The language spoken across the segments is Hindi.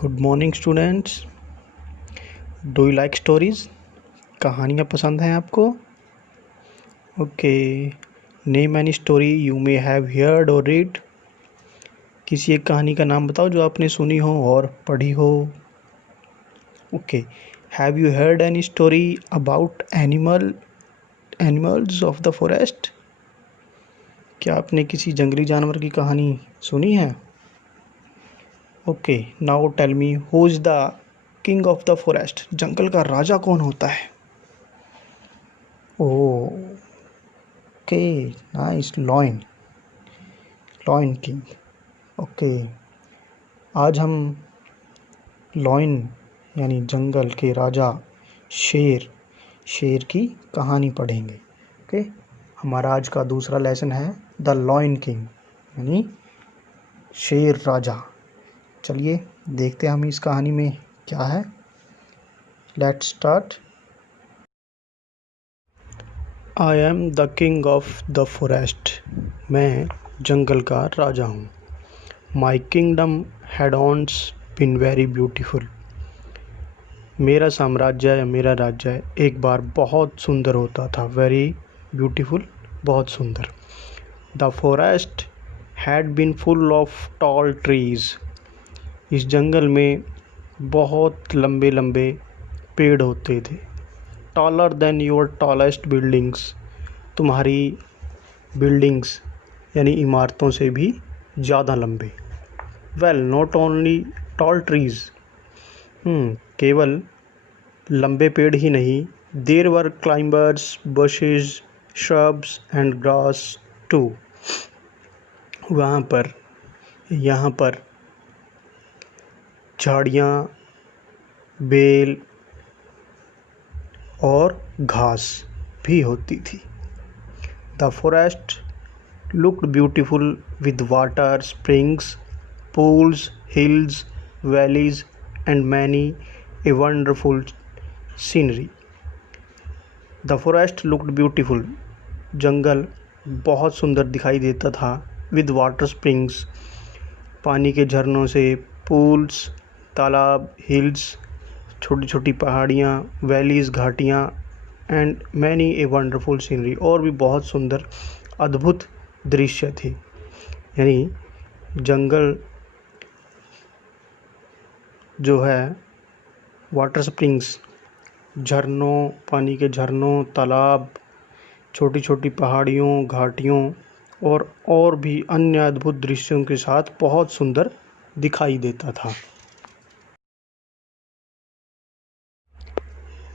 Good morning students. Do you like stories? कहानियाँ पसंद हैं आपको? Okay, name any story you may have heard और रीड। किसी एक कहानी का नाम बताओ जो आपने सुनी हो और पढ़ी हो। Okay, have you heard any story about animals of the forest? क्या आपने किसी जंगली जानवर की कहानी सुनी है? Okay, now tell me who is the king of the forest? जंगल का राजा कौन होता है? Okay, nice, lion king. Okay, आज हम लॉयन यानी जंगल के राजा शेर की कहानी पढ़ेंगे। ओके, हमारा आज का दूसरा लेसन है द लॉयन किंग यानी शेर राजा। चलिए देखते हैं हम इस कहानी में क्या है। Let's start. I am the king of the forest. मैं जंगल का राजा हूँ। My kingdom had once been very beautiful. मेरा साम्राज्य या मेरा राज्य एक बार बहुत सुंदर होता था। वेरी ब्यूटीफुल, बहुत सुंदर। The forest had been full of tall trees. इस जंगल में बहुत लंबे लंबे पेड़ होते थे। Taller than your tallest buildings. तुम्हारी बिल्डिंग्स यानी इमारतों से भी ज़्यादा लंबे। Well, not only tall trees, केवल लंबे पेड़ ही नहीं। There were climbers, bushes, shrubs and grass too. यहाँ पर झाड़ियाँ, बेल और घास भी होती थी। The forest looked beautiful with water, springs, pools, hills, valleys and many a wonderful scenery. The forest looked beautiful. जंगल बहुत सुंदर दिखाई देता था। With water springs, पानी के झरनों से, pools, तालाब, hills, छोटी छोटी पहाड़ियाँ, valleys, घाटियाँ and many a wonderful scenery, और भी बहुत सुंदर अद्भुत दृश्य थे। यानी जंगल जो है वाटर स्प्रिंग्स, झरनों, पानी के झरनों, तालाब, छोटी छोटी पहाड़ियों, घाटियों और भी अन्य अद्भुत दृश्यों के साथ बहुत सुंदर दिखाई देता था।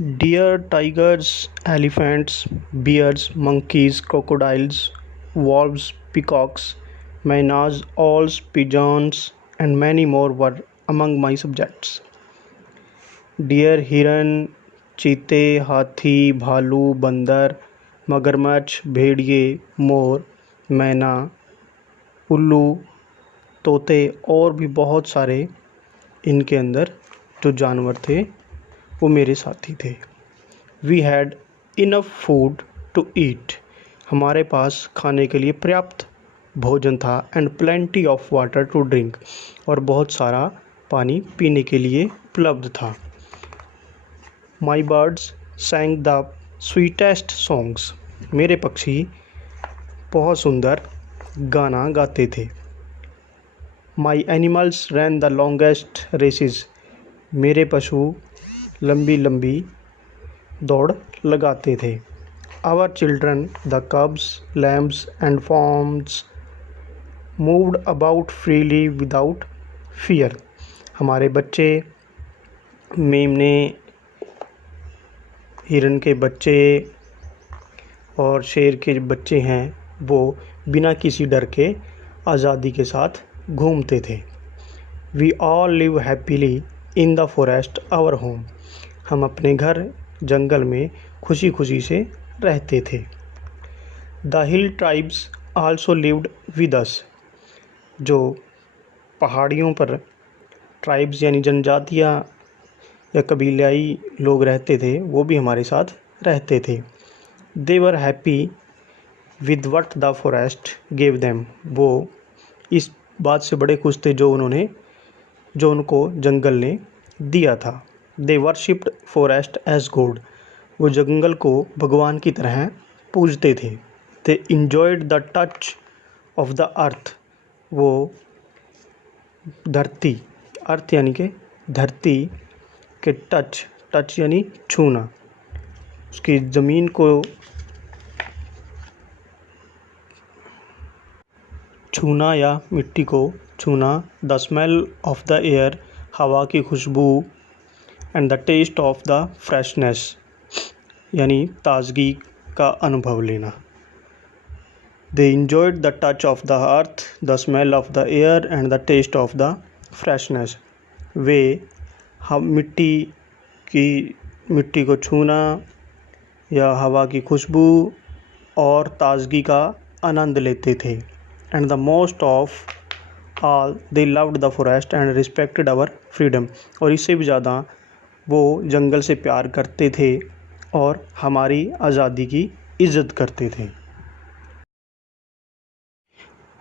Deer, tigers, elephants, bears, monkeys, crocodiles, wolves, peacocks, mynas, owls, pigeons and many more were among my subjects. Deer हिरन, चीते, हाथी, भालू, बंदर, मगरमच्छ, भेड़िए, मोर, मैना, उल्लू, तोते और भी बहुत सारे इनके अंदर जो जानवर थे वो मेरे साथी थे। We had enough food to eat. हमारे पास खाने के लिए पर्याप्त भोजन था। And plenty of water to drink, और बहुत सारा पानी पीने के लिए उपलब्ध था। My birds sang the sweetest songs. मेरे पक्षी बहुत सुंदर गाना गाते थे। My animals ran the longest races. मेरे पशु लंबी लंबी दौड़ लगाते थे। Our children the cubs, lambs and fawns moved about freely without fear. हमारे बच्चे, मेमने, हिरन के बच्चे और शेर के बच्चे हैं, वो बिना किसी डर के आज़ादी के साथ घूमते थे। We all live happily in the forest our home. हम अपने घर जंगल में खुशी खुशी से रहते थे। The hill tribes also lived with us. जो पहाड़ियों पर ट्राइब्स यानी जनजातियाँ या कबीलाई लोग रहते थे वो भी हमारे साथ रहते थे। They were happy with what the forest gave them. वो इस बात से बड़े खुश थे जो उन्होंने जो उनको जंगल ने दिया था। They worshipped forest as God, वो जंगल को भगवान की तरह पूजते थे। They enjoyed the touch of the earth, वो धरती, अर्थ यानी कि धरती के टच यानी छूना, उसकी ज़मीन को छूना या मिट्टी को छूना। The smell of the air, हवा की खुशबू। And the taste of the freshness, यानी ताजगी का अनुभव लेना। They enjoyed the touch of the earth, the smell of the air and the taste of the freshness. वे हम मिट्टी को छूना या हवा की खुशबू और ताजगी का आनंद लेते थे। And the most of all they loved the forest and respected our freedom, और इससे भी ज़्यादा वो जंगल से प्यार करते थे और हमारी आज़ादी की इज़्ज़त करते थे।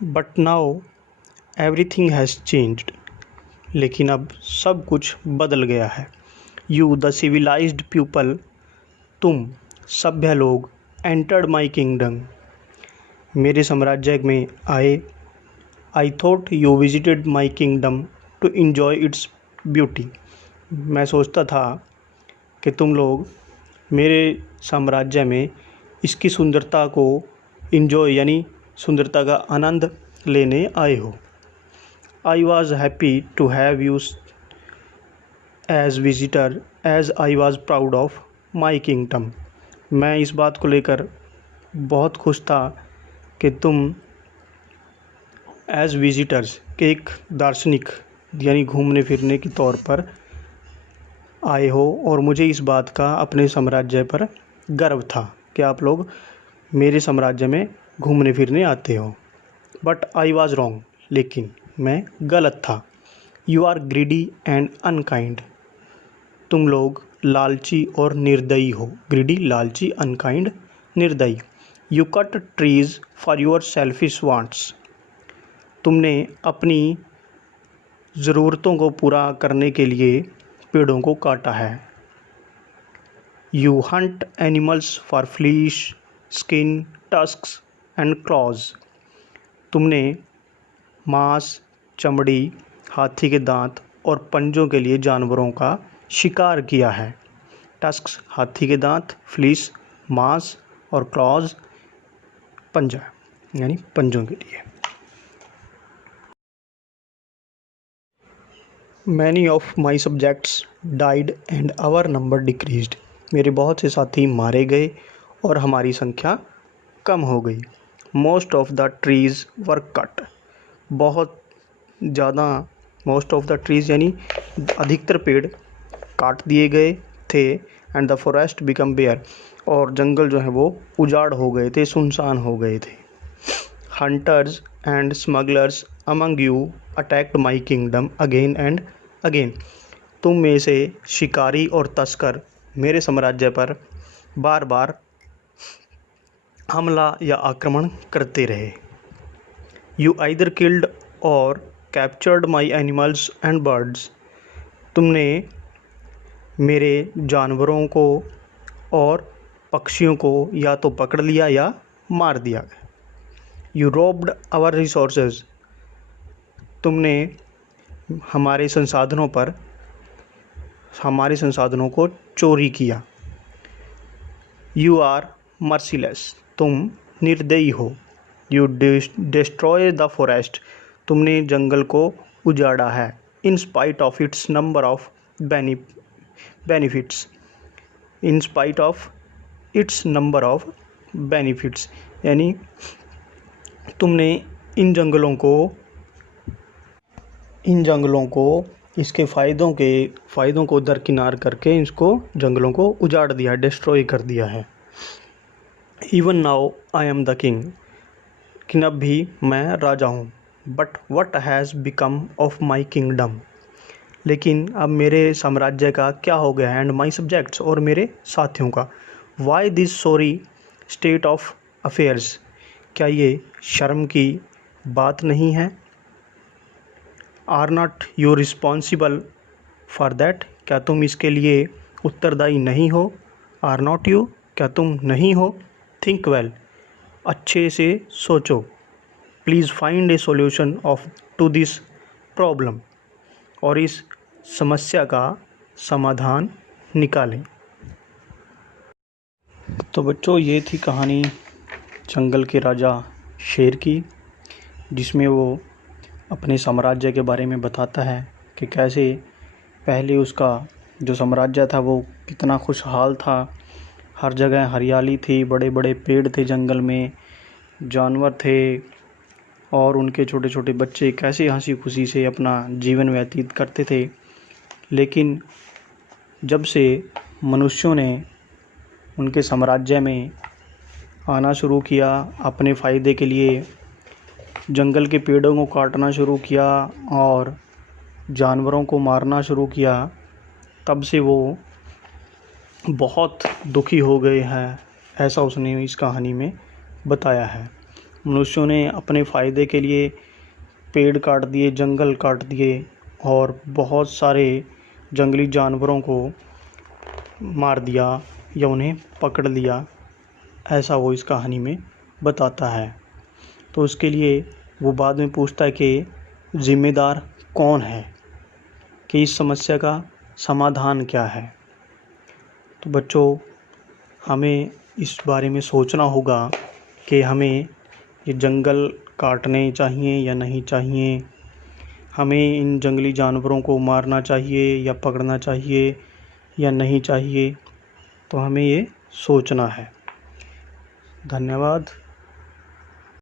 But now everything has changed, लेकिन अब सब कुछ बदल गया है। यू द सिविलाइज्ड पीपल, तुम सभ्य लोग, एंटर्ड माई किंगडम, मेरे साम्राज्य में आए। I thought you visited my kingdom to enjoy its beauty, मैं सोचता था कि तुम लोग मेरे साम्राज्य में इसकी सुंदरता को इन्जॉय यानी सुंदरता का आनंद लेने आए हो। I was happy to have you as visitor as I was proud of my kingdom, मैं इस बात को लेकर बहुत खुश था कि तुम एज विजिटर्स के एक दार्शनिक यानी घूमने फिरने के तौर पर आए हो, और मुझे इस बात का अपने साम्राज्य पर गर्व था कि आप लोग मेरे साम्राज्य में घूमने फिरने आते हो। बट आई वॉज रॉन्ग, लेकिन मैं गलत था। You are greedy and unkind, तुम लोग लालची और निर्दयी हो। ग्रीडी लालची, अनकाइंड निर्दयी। You cut trees for your selfish wants, तुमने अपनी ज़रूरतों को पूरा करने के लिए पेड़ों को काटा है। You hunt animals for flesh, skin, tusks and claws, तुमने मांस, चमड़ी, हाथी के दांत और पंजों के लिए जानवरों का शिकार किया है। टस्क्स हाथी के दांत, फ्लीस मांस और क्लॉज पंजा यानी पंजों के लिए। Many of my subjects died and our number decreased, मेरे बहुत से साथी मारे गए और हमारी संख्या कम हो गई। Most of the trees were cut, बहुत ज़्यादा, मोस्ट ऑफ द ट्रीज़ यानी अधिकतर पेड़ काट दिए गए थे। And the forest become bare, और जंगल जो है वो उजाड़ हो गए थे, सुनसान हो गए थे। Hunters and smugglers among you attacked my kingdom again and again, तुम में से शिकारी और तस्कर मेरे साम्राज्य पर बार बार हमला या आक्रमण करते रहे। यू आइदर किल्ड और captured my animals and birds, तुमने मेरे जानवरों को और पक्षियों को या तो पकड़ लिया या मार दिया। यू रोब्ड आवर रिसोर्सेज, तुमने हमारे संसाधनों को चोरी किया। यू आर मर्सीलेस, तुम निर्दयी हो। यू डिस्ट्रॉय द फॉरेस्ट, तुमने जंगल को उजाड़ा है। In spite of its number of benefits, in spite of its number of benefits, यानी तुमने इन जंगलों को इसके फ़ायदों को दरकिनार करके इसको जंगलों को उजाड़ दिया, डिस्ट्रॉय कर दिया है। Even now I am the king, लेकिन अब भी मैं राजा हूँ। But what has become of my kingdom, लेकिन अब मेरे साम्राज्य का क्या हो गया है। एंड माई सब्जेक्ट्स, और मेरे साथियों का। Why this sorry state of affairs, क्या ये शर्म की बात नहीं है। Are not you responsible for that, क्या तुम इसके लिए उत्तरदायी नहीं हो? आर नॉट यू, क्या तुम नहीं हो? थिंक वेल, अच्छे से सोचो। Please find a solution of to this problem, और इस समस्या का समाधान निकालें। तो बच्चों, ये थी कहानी जंगल के राजा शेर की, जिसमें वो अपने साम्राज्य के बारे में बताता है कि कैसे पहले उसका जो साम्राज्य था वो कितना खुशहाल था। हर जगह हरियाली थी, बड़े बड़े पेड़ थे जंगल में, जानवर थे, और उनके छोटे छोटे बच्चे कैसे हंसी खुशी से अपना जीवन व्यतीत करते थे। लेकिन जब से मनुष्यों ने उनके साम्राज्य में आना शुरू किया, अपने फ़ायदे के लिए जंगल के पेड़ों को काटना शुरू किया और जानवरों को मारना शुरू किया, तब से वो बहुत दुखी हो गए हैं, ऐसा उसने इस कहानी में बताया है। मनुष्यों ने अपने फ़ायदे के लिए पेड़ काट दिए, जंगल काट दिए, और बहुत सारे जंगली जानवरों को मार दिया या उन्हें पकड़ लिया, ऐसा वो इस कहानी में बताता है। तो उसके लिए वो बाद में पूछता है कि ज़िम्मेदार कौन है, कि इस समस्या का समाधान क्या है। तो बच्चों, हमें इस बारे में सोचना होगा कि हमें ये जंगल काटने चाहिए या नहीं चाहिए, हमें इन जंगली जानवरों को मारना चाहिए या पकड़ना चाहिए या नहीं चाहिए। तो हमें ये सोचना है। धन्यवाद।